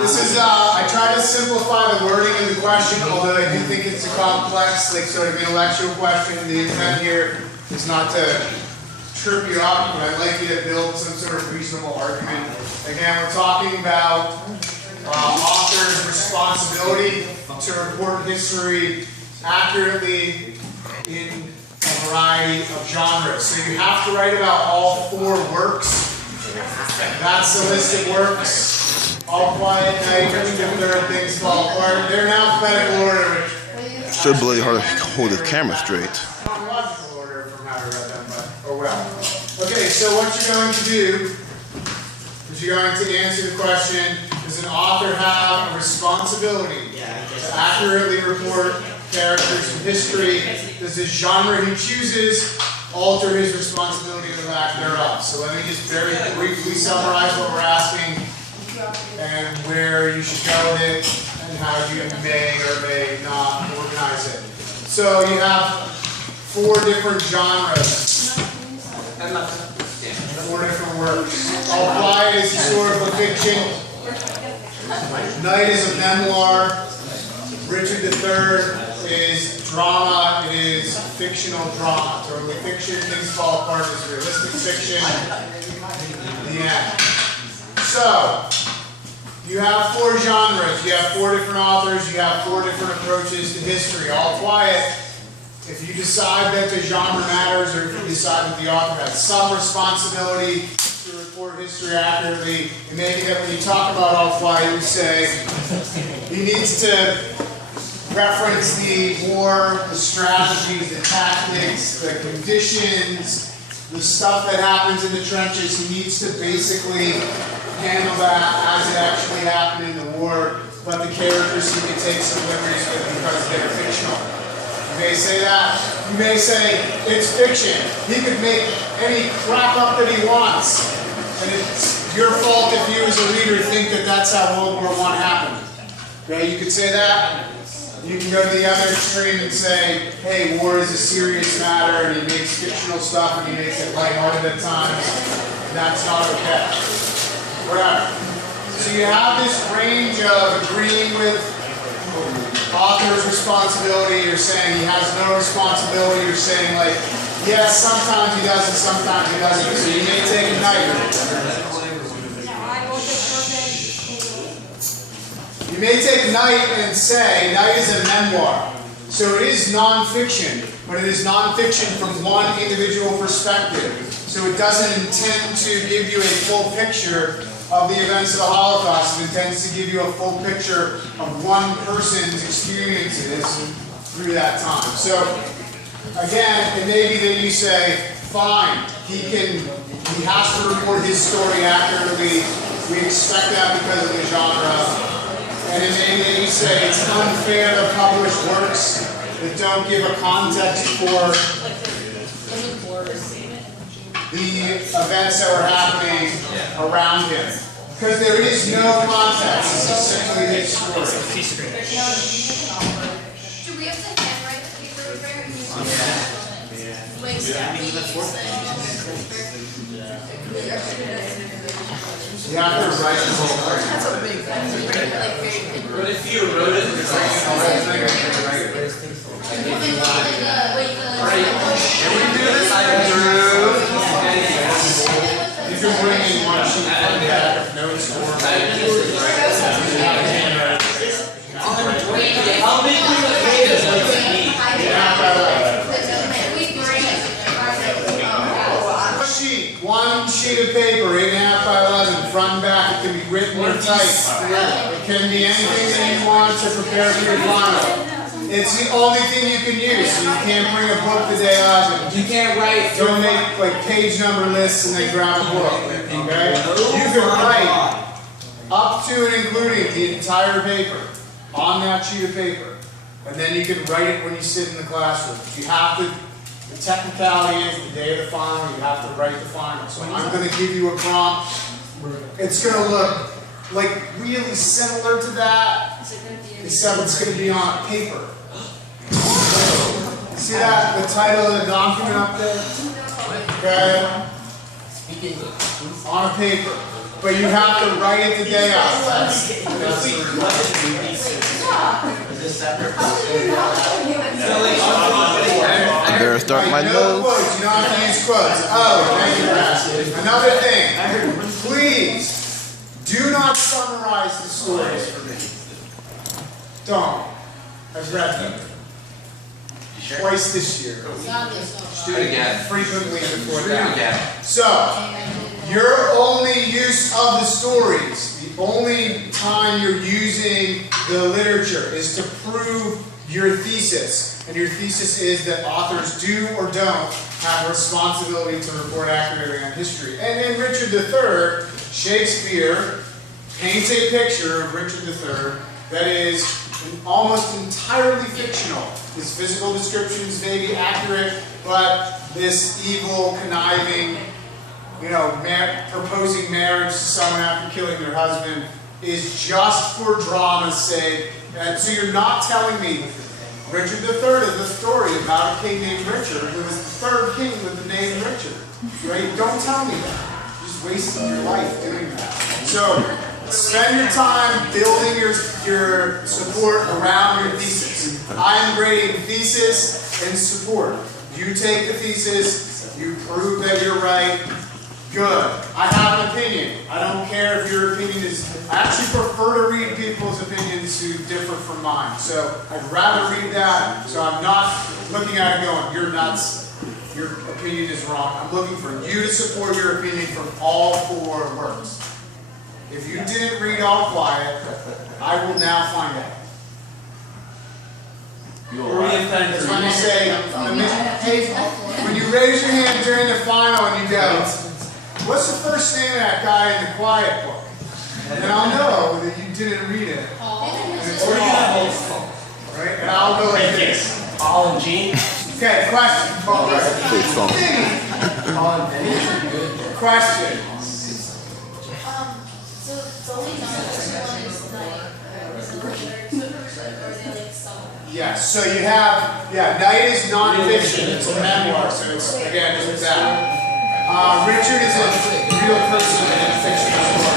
This is, I try to simplify the wording of the question, although I do think it's a complex, like sort of intellectual question. The intent here is not to trip you up, but I'd like you to build some sort of reasonable argument. Again, we're talking about author's responsibility to report history accurately in a variety of genres. So you have to write about all 4 works. That's the list of works. All Quiet Night, the third things fall apart. They're in alphabetical order. Still really hard to hold the camera straight. Chronological order from how I read them, but oh well. Okay, so what you're going to do is you're going to answer the question, does an author have a responsibility to accurately report characters from history? Does the genre he chooses alter his responsibility in the back thereof? So let me just very briefly summarize what we're asking and where you should go with it and how you may or may not organize it. So you have 4 different genres, 4 different works. All Quiet is historical fiction. Night is a memoir. Richard III is drama. It is fictional drama. Totally fiction. Things Fall Apart is realistic fiction. The end. So, you have 4 genres. You have 4 different authors. You have 4 different approaches to history. All Quiet, if you decide that the genre matters, or if you decide that the author has some responsibility to report history accurately, and maybe that when you talk about All Quiet, you say he needs to reference the war, the strategies, the tactics, the conditions, the stuff that happens in the trenches. He needs to basically handle that as it actually happened in the war, but the characters he can take some liberties with because they're fictional. You may say that. You may say it's fiction. He could make any crap up that he wants, and it's your fault if you as a reader think that that's how World War I happened. Okay, you could say that. You can go to the other extreme and say, hey, war is a serious matter, and he makes fictional stuff, and he makes it lighthearted at times. That's not okay. Whatever. So you have this range of agreeing with author's responsibility. You're saying he has no responsibility. You're saying, like, yes, sometimes he does and sometimes he doesn't. So you may take a night. You may take Night and say, Night is a memoir. So it is nonfiction, but it is nonfiction from one individual perspective. So it doesn't intend to give you a full picture of the events of the Holocaust. It intends to give you a full picture of one person's experiences through that time. So again, it may be that you say, fine, he has to report his story accurately. We expect that because of the genre. And it may be that you say it's unfair to publish works that don't give a context for the events that were happening around him. Because there is no context. It's just simply his story. Do we have to handwrite the paper repair? You have to write the whole thing. That's a big thing. But if you wrote it, it's like can we do this? I drew. You can bring in one sheet of pack of notes or How big do the pages like to be? One sheet of paper, 8.5 by 11, front and back. It can be written or typed. It can be anything that you want to prepare for your final. It's the only thing you can use. So you can't bring a book the day of. And you can't write. Don't make like page number lists and then grab a book. Okay? You can write up to and including the entire paper on that sheet of paper, and then you can write it when you sit in the classroom. You have to. The technicality is the day of the final, you have to write the final. So I'm going to give you a prompt. It's going to look like really similar to that, except it's going to be on paper. See that? The title of the document up there? Okay. on a paper, but you have to write it the day of. That's the I better start my no notes. quotes. You don't have to use quotes. Oh, thank you for asking. Another thing, please do not summarize the stories for me. Don't. I've read them twice this year. Do it again. Frequently before Do it that. again. So, your only use of the stories, the only time you're using the literature is to prove your thesis. And your thesis is that authors do or don't have a responsibility to report accurately on history. And in Richard III, Shakespeare paints a picture of Richard III that is almost entirely fictional. His physical descriptions may be accurate, but this evil, conniving, proposing marriage to someone after killing their husband is just for drama's sake. And so you're not telling me Richard III is a story about a king named Richard who was the third king with the name Richard. Right? Don't tell me that. You're just wasting your life doing that. So spend your time building your support around your thesis. I am grading thesis and support. You take the thesis, you prove that you're right. Good. I have an opinion. I don't care if your opinion is... I actually prefer to read people's opinions who differ from mine. So I'd rather read that. So I'm not looking at it going, you're nuts. Your opinion is wrong. I'm looking for you to support your opinion from all 4 works. If you didn't read All Quiet, I will now find out. Because when you say, when you raise your hand during the final and you go, what's the first name of that guy in the Quiet book? And I'll know that you didn't read it. And it's Paul. Right? And I'll go like this. Paul and Gene. Okay, question. Paul, right. Please don't. Paul and Penny. Question. So it's only non-fiction one is like, Yes, so you have, Night is non-fiction, it's a memoir, so it's, again, just that. Richard is a real person in a fictional story.